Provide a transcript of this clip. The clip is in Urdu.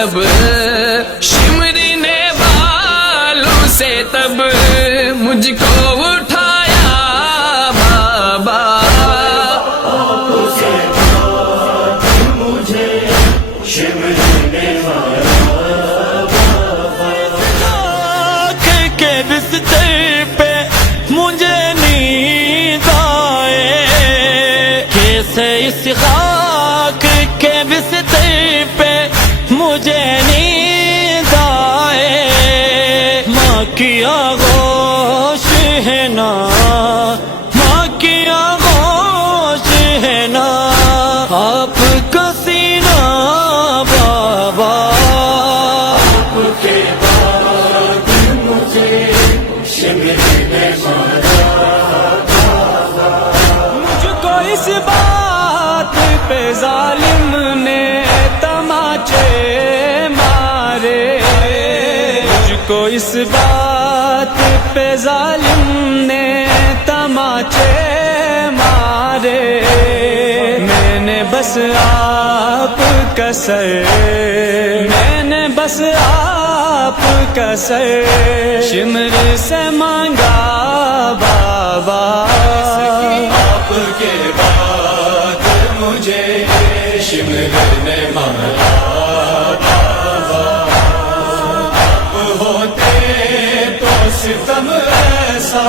جب شمرنے بالوں سے تب مجھ کو اٹھایا بابا، مجھے شمرنے والا خاک کے بستر پہ مجھے نیند آئے، کیسے اس خاک کے بستر پہ مجھے نیند آئے، ماں کی آغوش ہے نا، ماں کی آغوش ہے نا، آپ کا سینہ بابا، آپ کے بعد مجھے شمرنے والا مجھ کو اس بات پہ ظالم نے تماچے مارے، مجھ کو اس بات پہ ظالم نے تماچے مارے، میں نے بس آپ کا سر، میں نے بس آپ کا سر شمر سے مانگا بابا، آپ کے بعد مجھے شمرنے والا بابا، آپ ہوتے تو ستم ایسا